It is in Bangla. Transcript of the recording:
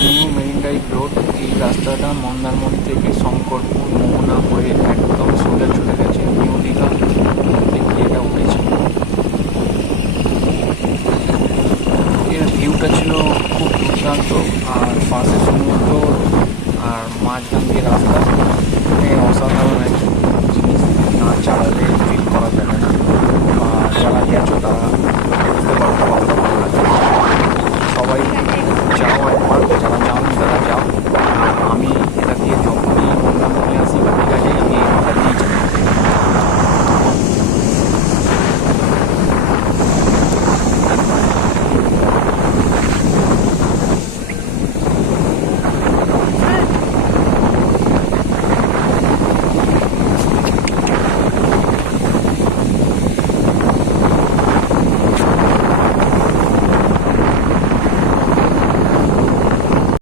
New marine drive road. এই রাস্তাটা মন্দারমণি থেকে শঙ্করপুর মোহনা হয়ে একদম সোজা চলে গেছে নিউ দীঘা, গিয়ে এটা উঠেছে। এর ভিউটা ছিল খুব দুর্দান্ত, আর পাশে সমুদ্র আর মাঝখান দিয়ে রাস্তা, অসাধারণ একটা জিনিস, না চালালে ফিল করা যাবে না। আর যারা গেছো তারা